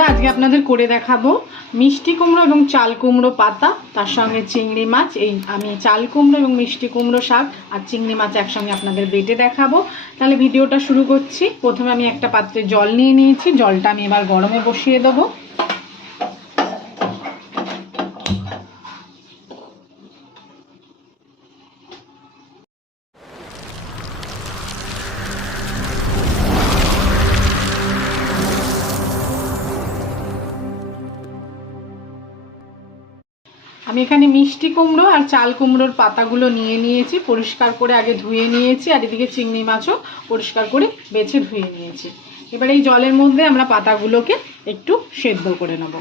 বন্ধুরা আজকে আপনাদের করে দেখাবো মিষ্টি কুমড়ো এবং চাল কুমড়ো পাতা, তার সঙ্গে চিংড়ি মাছ। এই আমি চাল কুমড়ো এবং মিষ্টি কুমড়ো শাক আর চিংড়ি মাছ একসঙ্গে আপনাদের বেটে দেখাবো। তাহলে ভিডিওটা শুরু করছি। প্রথমে আমি একটা পাত্রে জল নিয়ে নিয়েছি, জলটা আমি এবার গরমে বসিয়ে দেবো। আমি এখানে মিষ্টি কুমড়ো আর চাল কুমড়োর পাতাগুলো নিয়ে নিয়েছি, পরিষ্কার করে আগে ধুয়ে নিয়েছি, আর এদিকে চিংড়ি মাছও পরিষ্কার করে বেছে ধুয়ে নিয়েছি। এবার এই জলের মধ্যে আমরা পাতাগুলোকে একটু সেদ্ধ করে নেব।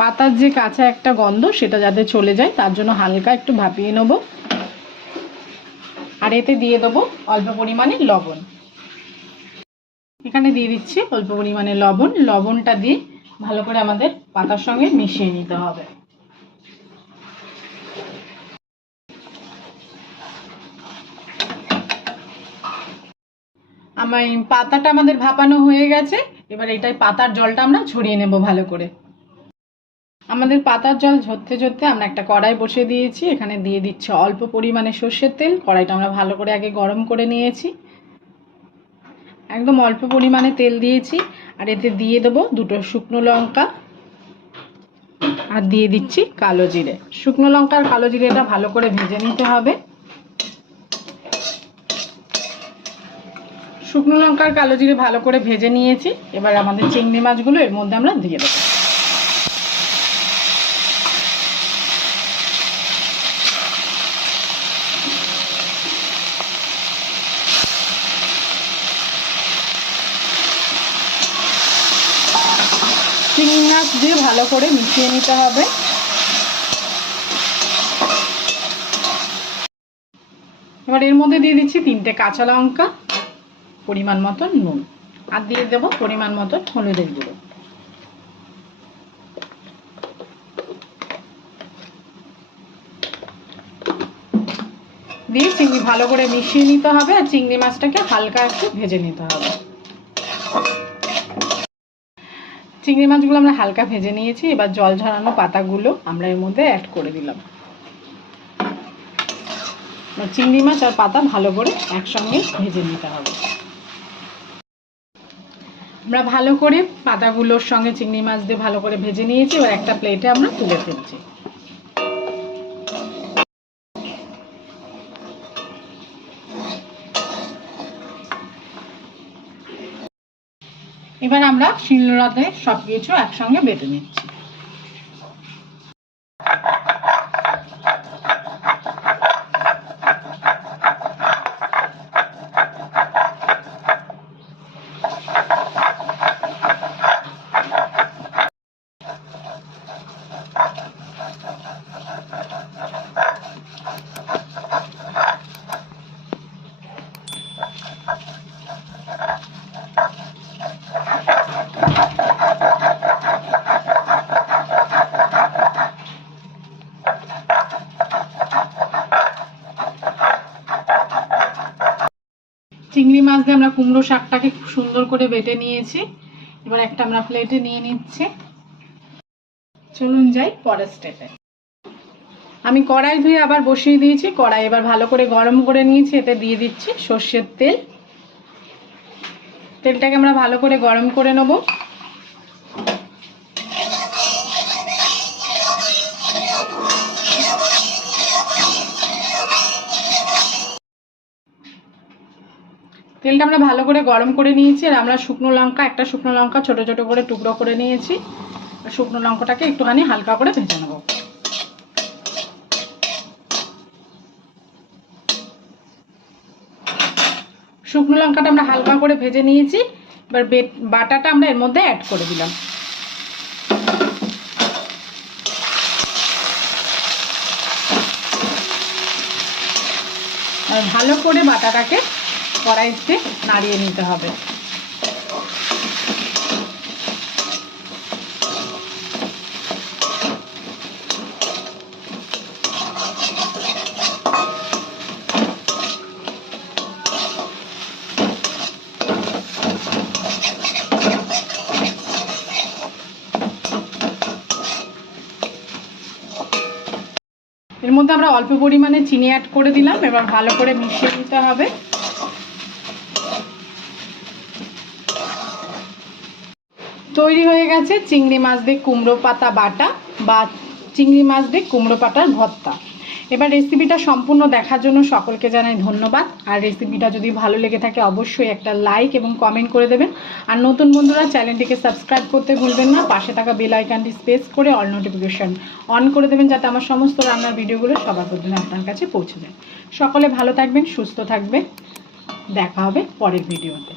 পাতার যে কাঁচা একটা গন্ধ সেটা যাতে চলে যায় তার জন্য হালকা একটু ভাপিয়ে নেব। আর এতে দিয়ে দেবো অল্প পরিমাণে লবণ। এখানে দিয়ে দিচ্ছি অল্প পরিমাণে লবণ। লবণটা দিয়ে ভালো করে আমাদের পাতার সঙ্গে মিশিয়ে নিতে হবে। আমার পাতাটা আমাদের ভাপানো হয়ে গেছে। এবার এটাই পাতার জলটা আমরা ঝরিয়ে নেব ভালো করে। আমাদের পাতার জল ঝরতে ঝরতে আমরা একটা কড়াই বসিয়ে দিয়েছি। এখানে দিয়ে দিচ্ছি অল্প পরিমাণে সর্ষের তেল। কড়াইটা আমরা ভালো করে আগে গরম করে নিয়েছি, একদম অল্প পরিমাণে তেল দিয়েছি। আর এতে দিয়ে দেবো দুটো শুকনো লঙ্কা, আর দিয়ে দিচ্ছি কালো জিরে। শুকনো লঙ্কা আর কালো জিরেটা ভালো করে ভেজে নিতে হবে। শুকনো লঙ্কা আর কালো জিরে ভালো করে ভেজে নিয়েছি। এবার আমাদের চিংড়ি মাছগুলো এর মধ্যে আমরা দিয়ে দেবো। চিংড়ি মাছ দিয়ে ভালো করে মিশিয়ে নিতে হবে। এবার এর মধ্যে দিয়ে দিচ্ছি 3টে কাঁচা লঙ্কা, পরিমাণ মতো নুন, আর দিয়ে দেবো পরিমাণ মতো হলুদের গুঁড়ো। দিয়ে চিংড়ি ভালো করে মিশিয়ে নিতে হবে, আর চিংড়ি মাছটাকে হালকা একটু ভেজে নিতে হবে। চিংড়ি মাছগুলো আমরা হালকা ভেজে নিয়েছি। এবার জল ঝরানো পাতাগুলো আমরা এর মধ্যে অ্যাড করে দিলাম। চিংড়ি মাছ আর পাতা ভালো করে একসঙ্গে ভেজে নিতে হবে। আমরা ভালো করে পাতাগুলোর সঙ্গে চিংড়ি মাছ দিয়ে ভালো করে ভেজে নিয়েছি। এবার একটা প্লেটে আমরা তুলে ফেলছি। এবার আমরা শিলনোড়াতে সবকিছু একসঙ্গে বেটে নিচ্ছি। চিংড়ি মাছ দিয়ে আমরা কুমড়ো শাকটাকে খুব সুন্দর করে বেটে নিয়েছি। এবার একটা আমরা প্লেটে নিয়ে নিচ্ছি। চলুন যাই পরের স্টেপে। আমি কড়াই ধুয়ে আবার বসিয়ে দিয়েছি। কড়াই এবার ভালো করে গরম করে নিয়েছি। এতে দিয়ে দিচ্ছি সর্ষের তেল। তেলটাকে আমরা ভালো করে গরম করে নেব। তেলটা আমরা ভালো করে গরম করে নিয়েছি। আর আমরা একটা শুকনো লঙ্কা ছোট ছোট করে টুকরো করে নিয়েছি। শুকনো লঙ্কাটাকে একটুখানি হালকা করে ভেজে নেব। শুকনো লঙ্কাটা আমরা হালকা করে ভেজে নিয়েছি। এবার বাটাটা আমরা এর মধ্যে অ্যাড করে দিলাম। আর ভালো করে বাটাটাকে কড়াইতে নাড়িয়ে নিতে হবে। এর মধ্যে আমরা অল্প পরিমাণে চিনি অ্যাড করে দিলাম। এবার ভালো করে মিশিয়ে নিতে হবে। তৈরি হয়ে গেছে চিংড়ি মাছ দিয়ে কুমড়ো পাতা বাটা বা চিংড়ি মাছ দিয়ে কুমড়ো পাতার ভর্তা। এবার রেসিপিটা সম্পূর্ণ দেখার জন্য সকলকে জানাই ধন্যবাদ। আর রেসিপিটা যদি ভালো লেগে থাকে অবশ্যই একটা লাইক এবং কমেন্ট করে দেবেন। আর নতুন বন্ধুরা চ্যানেলটিকে সাবস্ক্রাইব করতে ভুলবেন না। পাশে থাকা বেল আইকনটি প্রেস করে অল নোটিফিকেশন অন করে দেবেন, যাতে আমার সমস্ত রান্নার ভিডিওগুলো সবার প্রথমে আপনার কাছে পৌঁছে যায়। সকলে ভালো থাকবেন, সুস্থ থাকবেন। দেখা হবে পরের ভিডিওতে।